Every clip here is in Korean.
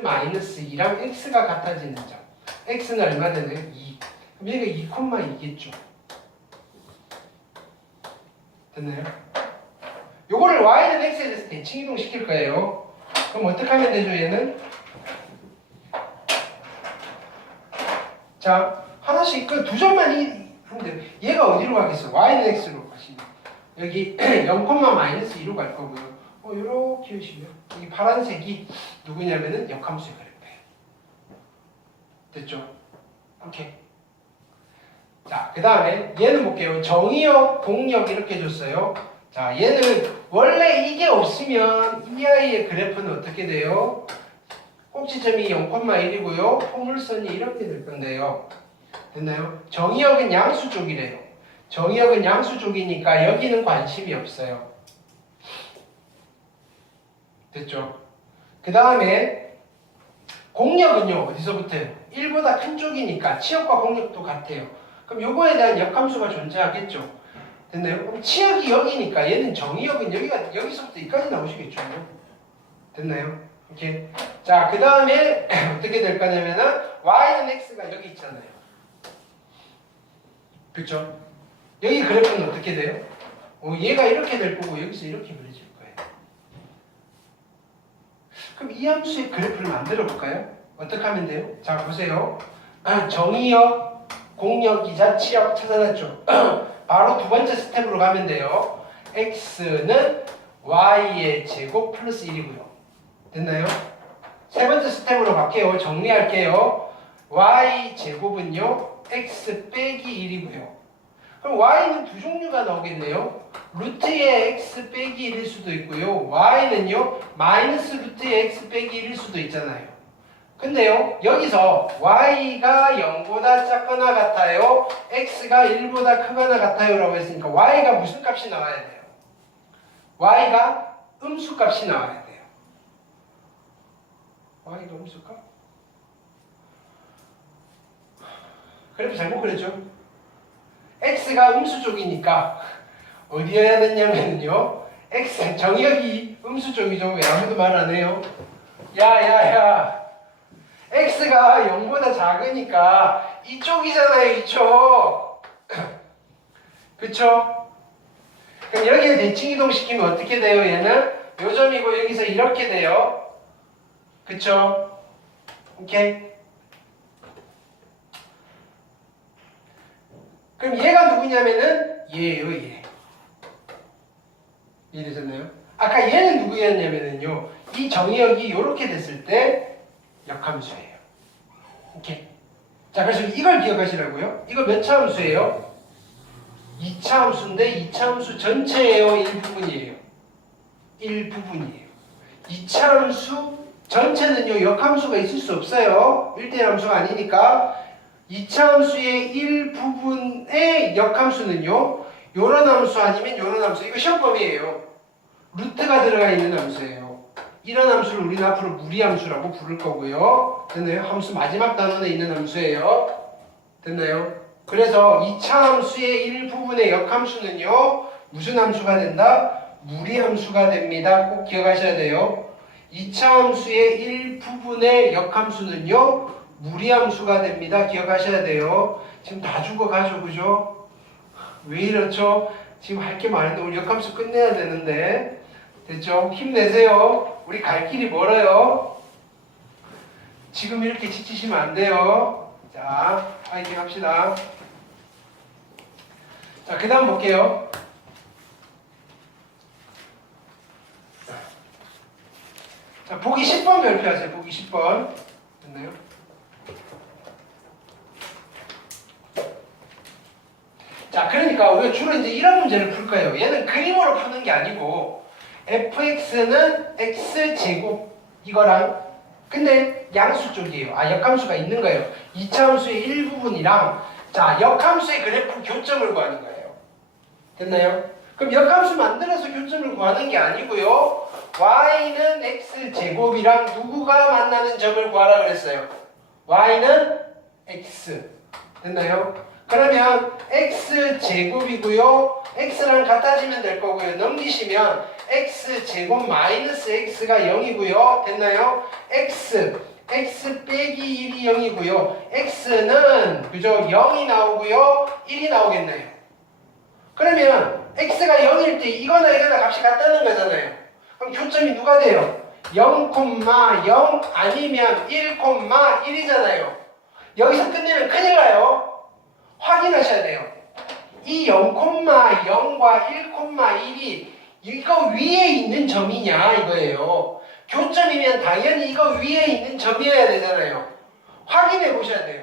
마이너스 2랑 x가 같아지는 점. x는 얼마 되나요? 2. 그럼 얘가 2,2겠죠. 됐나요? 요거를 y는 x에 대해서 대칭 이동 시킬 거예요. 그럼 어떻게 하면 되죠, 얘는? 자, 하나씩 그 두 점만 이 하면 돼요. 얘가 어디로 가겠어? y는 x로 가시면 여기 0, 마이너스 2로 갈 거고요. 어, 요렇게 하시면 이 파란색이 누구냐면은 역함수의 그래프예요. 됐죠? 오케이. 자, 그 다음에 얘는 볼게요. 정의역, 동력 이렇게 줬어요. 자, 얘는 원래 이게 없으면 이 아이의 그래프는 어떻게 돼요? 꼭지점이 0,1이고요. 포물선이 이렇게 될 건데요. 됐나요? 정의역은 양수 쪽이래요. 정의역은 양수 쪽이니까 여기는 관심이 없어요. 됐죠? 그 다음에 공력은요 어디서부터요? 1보다 큰 쪽이니까 치역과 공력도 같아요. 그럼 요거에 대한 역함수가 존재하겠죠. 됐나요? 그럼 치역이 여기니까 얘는 정의역은 여기가 여기서부터 여기까지 나오시겠죠. 됐나요? 오케이. 자, 그 다음에 어떻게 될 거냐면은 y는 x가 여기 있잖아요. 그렇죠? 여기 그래프는 어떻게 돼요? 어, 얘가 이렇게 될 거고 여기서 이렇게 그려질 거예요. 그럼 이 함수의 그래프를 만들어 볼까요? 어떻게 하면 돼요? 자, 보세요. 아, 정의역, 공역이자 치역 찾아놨죠. 바로 두 번째 스텝으로 가면 돼요. x는 y의 제곱 플러스 1이고요. 됐나요? 세 번째 스텝으로 갈게요. 정리할게요. y 제곱은요. x 빼기 1이고요. 그럼 y는 두 종류가 나오겠네요. 루트의 x 빼기 1일 수도 있고요. y는요. 마이너스 루트의 x 빼기 1일 수도 있잖아요. 근데요. 여기서 y가 0보다 작거나 같아요. x가 1보다 크거나 같아요. 라고 했으니까 y가 무슨 값이 나와야 돼요? y가 음수 값이 나와야 돼요. y가 음수 값? 그래도 잘못 그렸죠? x가 음수 쪽이니까 어디여야 되냐면요. x 정의역이 음수 쪽이죠. 왜 아무도 말 안 해요? 야야야. x가 0보다 작으니까 이쪽이잖아요. 이쪽. 그쵸? 그럼 여기에 대칭 이동시키면 어떻게 돼요? 얘는 요 점이고 여기서 이렇게 돼요. 그쵸? 오케이? 그럼 얘가 누구냐면은 얘예요, 얘. 이해되셨나요? 아까 얘는 누구였냐면은요. 이 정의역이 이렇게 됐을 때 역함수예요. 오케이. 자, 그래서 이걸 기억하시라고요. 이거 몇 차 함수예요? 2차 함수인데 2차 함수 전체예요, 일부분이에요. 일부분이에요. 2차 함수 전체는요, 역함수가 있을 수 없어요. 1대1 함수가 아니니까 2차 함수의 일부분의 역함수는요. 요런 함수 아니면 요런 함수. 이거 시험법이에요. 루트가 들어가 있는 함수예요. 이런 함수를 우리는 앞으로 무리함수라고 부를 거고요. 됐나요? 함수 마지막 단원에 있는 함수예요. 됐나요? 그래서 2차 함수의 일부분의 역함수는요. 무슨 함수가 된다? 무리함수가 됩니다. 꼭 기억하셔야 돼요. 2차 함수의 일부분의 역함수는요. 무리함수가 됩니다. 기억하셔야 돼요. 지금 다 죽어가죠, 그죠? 왜 이렇죠? 지금 할 게 많은데 우리 역함수 끝내야 되는데 됐죠? 힘내세요. 우리 갈 길이 멀어요. 지금 이렇게 지치시면 안 돼요. 자, 파이팅 합시다. 자, 그 다음 볼게요. 자, 보기 10번 별표하세요. 보기 10번. 됐나요? 자, 그러니까 우리가 주로 이제 이런 문제를 풀 거예요. 얘는 그림으로 푸는 게 아니고 fx는 x 제곱 이거랑 근데 양수 쪽이에요. 아, 역함수가 있는 거예요. 2차 함수의 일부분이랑 자, 역함수의 그래프 교점을 구하는 거예요. 됐나요? 그럼 역함수 만들어서 교점을 구하는 게 아니고요. y는 x 제곱이랑 누구가 만나는 점을 구하라 그랬어요. y는 x. 됐나요? 그러면 x 제곱이고요. x랑 같아지면 될 거고요. 넘기시면 x 제곱 마이너스 x가 0이고요. 됐나요? x x 빼기 1이 0이고요. x는 그죠? 0이 나오고요. 1이 나오겠네요. 그러면 x가 0일 때 이거나 이거나 값이 같다는 거잖아요. 그럼 교점이 누가 돼요? 0,0 아니면 1,1이잖아요. 여기서 끝내면 큰일 나요. 확인하셔야 돼요. 이 0,0과 1,1이 이거 위에 있는 점이냐 이거예요. 교점이면 당연히 이거 위에 있는 점이어야 되잖아요. 확인해 보셔야 돼요.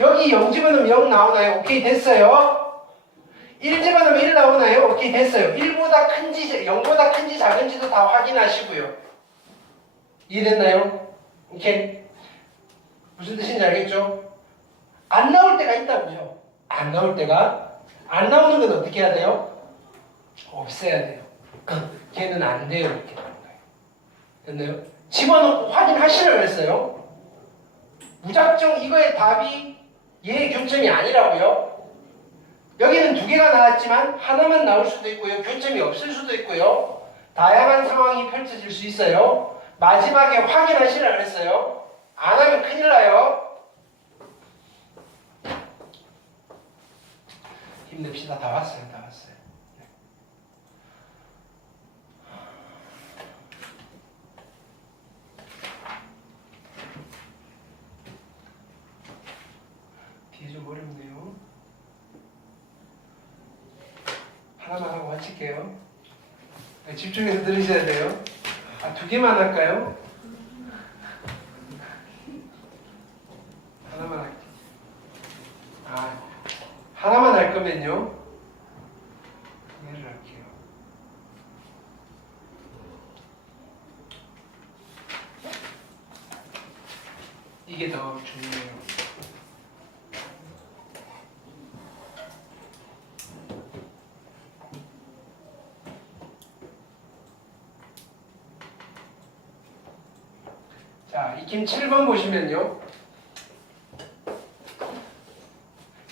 여기 0 집어넣으면 0 나오나요? 오케이 됐어요. 1 집어넣으면 1 나오나요? 오케이 됐어요. 1보다 큰지 0보다 큰지 작은지도 다 확인하시고요. 이해됐나요? 오케이. 무슨 뜻인지 알겠죠? 안 나올 때가 있다고요. 안 나올 때가 안 나오는 건 어떻게 해야 돼요? 없애야 돼요. 걔는 안 돼요 이렇게 되는 거예요. 됐나요? 집어넣고 확인하시라고 했어요. 무작정 이거의 답이 얘의 교점이 아니라고요. 여기는 두 개가 나왔지만 하나만 나올 수도 있고요. 교점이 없을 수도 있고요. 다양한 상황이 펼쳐질 수 있어요. 마지막에 확인하시라 그랬어요. 안 하면 큰일 나요. 힘냅시다. 다 왔어요. 다 왔어요. 네. 뒤에 좀 어렵네요. 하나만 하고 마칠게요. 네, 집중해서 들으셔야 돼요. 아, 두 개만 할까요? 하나만 할게요. 아, 거면요. 얘를 할게요. 이게 더 중요해요. 자, 익힘 7번 보시면요.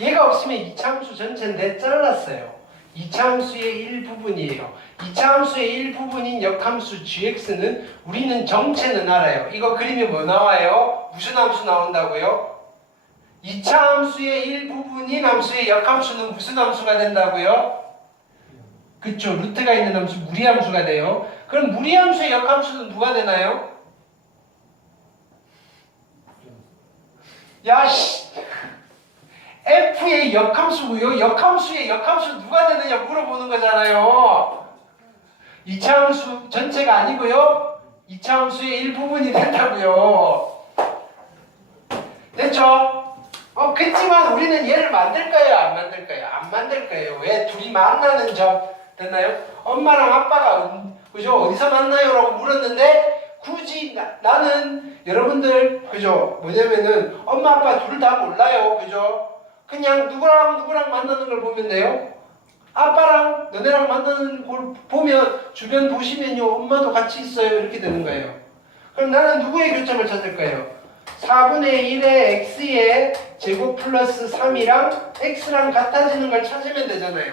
얘가 없으면 이차함수 전체인데 잘랐어요. 이차함수의 일부분이에요. 이차함수의 일부분인 역함수 gx는 우리는 정체는 알아요. 이거 그리면 뭐 나와요? 무슨 함수 나온다고요? 이차함수의 일부분인 함수의 역함수는 무슨 함수가 된다고요? 그쵸. 루트가 있는 함수 무리함수가 돼요. 그럼 무리함수의 역함수는 누가 되나요? 야, 씨. F의 역함수고요. 역함수의 역함수 누가 되느냐 물어보는 거잖아요. 이차함수 전체가 아니고요. 이차함수의 일부분이 된다고요. 됐죠? 어, 그렇지만 우리는 얘를 만들 거예요? 안 만들 거예요? 안 만들 거예요. 왜? 둘이 만나는 점. 됐나요? 엄마랑 아빠가 음, 그죠? 어디서 만나요? 라고 물었는데 굳이 나, 는 여러분들 그죠? 뭐냐면은 엄마 아빠 둘 다 몰라요. 그죠? 그냥 누구랑 누구랑 만나는 걸 보면 돼요. 아빠랑 너네랑 만나는 걸 보면 주변 보시면요 엄마도 같이 있어요 이렇게 되는 거예요. 그럼 나는 누구의 교점을 찾을 거예요? 4분의 1의 x의 제곱 플러스 3이랑 x랑 같아지는 걸 찾으면 되잖아요.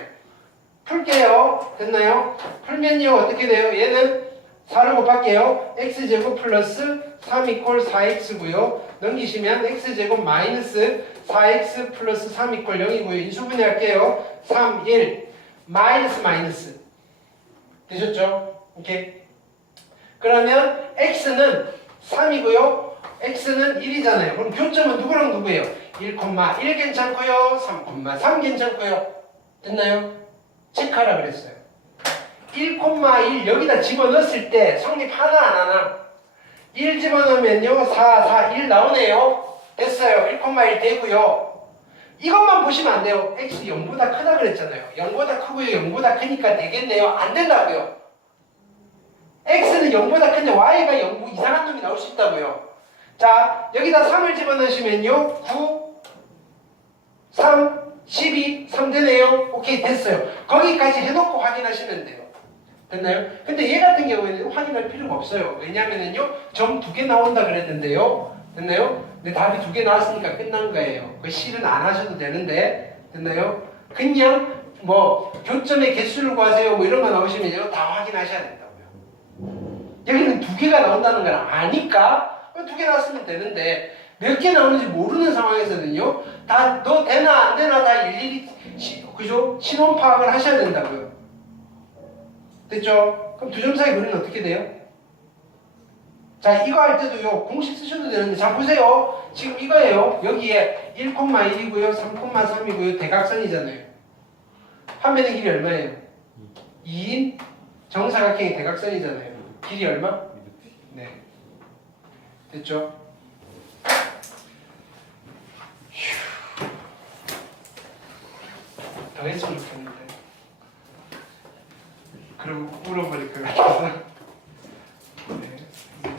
풀게요. 됐나요? 풀면요 어떻게 돼요? 얘는 4를 곱할게요. x제곱 플러스 3 이퀄 4x고요. 넘기시면 x제곱 마이너스 4x 플러스 3 이퀄 0이고요. 인수분해 할게요. 3, 1 마이너스 마이너스 되셨죠? 오케이. 그러면 x는 3이고요. x는 1이잖아요. 그럼 교점은 누구랑 누구예요? 1,1 괜찮고요. 3,3 괜찮고요. 됐나요? 체크하라 그랬어요. 1,1 여기다 집어넣었을 때 성립 하나 안 하나? 1 집어넣으면요 4, 4, 1 나오네요 됐어요. 1,1 되고요. 이것만 보시면 안 돼요. X 0보다 크다 그랬잖아요. 0보다 크고요. 0보다 크니까 되겠네요. 안 된다고요. X는 0보다 큰데 y가 0 이상한 놈이 나올 수 있다고요. 자 여기다 3을 집어넣으시면요. 9 3 12 3 되네요. 오케이 됐어요. 거기까지 해놓고 확인하시면 돼요. 됐나요? 근데 얘 같은 경우에는 확인할 필요가 없어요. 왜냐면은요, 점 두 개 나온다 그랬는데요. 됐나요? 근데 답이 두 개 나왔으니까 끝난 거예요. 그 실은 안 하셔도 되는데, 됐나요? 그냥 뭐 교점의 개수를 구하세요 뭐 이런 거 나오시면 이거 다 확인하셔야 된다고요. 여기는 두 개가 나온다는 걸 아니까 두 개 나왔으면 되는데 몇 개 나오는지 모르는 상황에서는요 다 너 되나 안 되나 다 일일이 시, 그죠? 신원 파악을 하셔야 된다고요. 됐죠? 그럼 두 점 사이 거리는 어떻게 돼요? 자 이거 할 때도요 공식 쓰셔도 되는데 자 보세요 지금 이거예요 여기에 1,1이고요 3,3이고요 대각선이잖아요 한 면의 길이 얼마예요? 2인 정사각형의 대각선이잖아요 길이 얼마? 네 됐죠? 휴. 더 했으면 좋겠는데 같아서 네,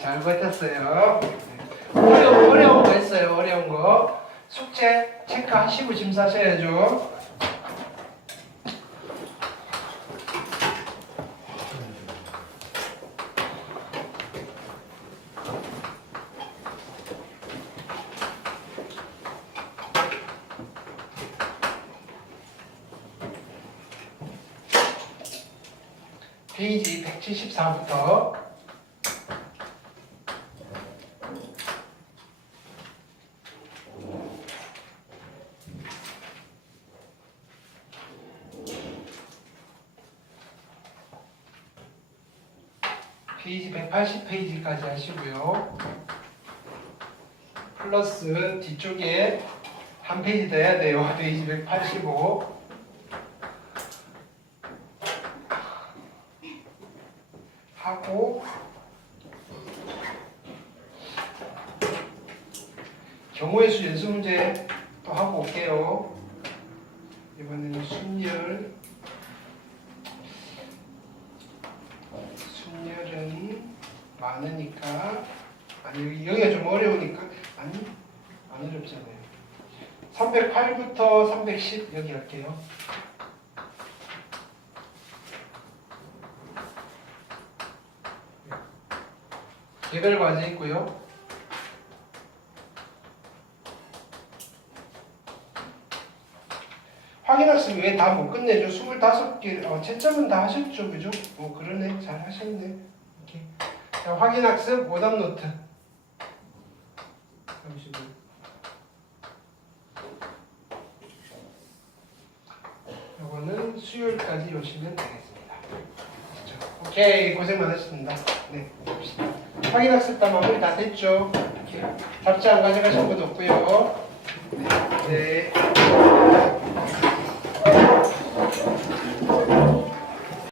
잘 버텼어요. 네. 어려운, 어려운 거 했어요. 어려운 거. 숙제 체크하시고 짐 싸셔야죠. 페이지 174부터 페이지 180페이지까지 하시고요. 플러스 뒤쪽에 한 페이지 더 해야 돼요. 페이지 185. 하고 경우의 수 연수 문제 또 하고 올게요. 이번에는 순열 순열은 많으니까 아니 여기, 여기가 좀 어려우니까 아니 안 어렵잖아요. 308부터 310 여기 할게요. 개별 과제 있고요. 확인학습 왜다 못 끝내죠? 25개, 어, 채점은 다 하셨죠, 그죠? 어, 그러네. 잘 하셨네. 자, 확인학습 오답 노트. 잠시만요. 요거는 수요일까지 오시면 되겠습니다. 그렇죠? 오케이, 고생 많으셨습니다. 네. 확인학습 다 마무리 다 됐죠? 이렇게. 답지 안 가져가신 것도 없고요. 네. 네.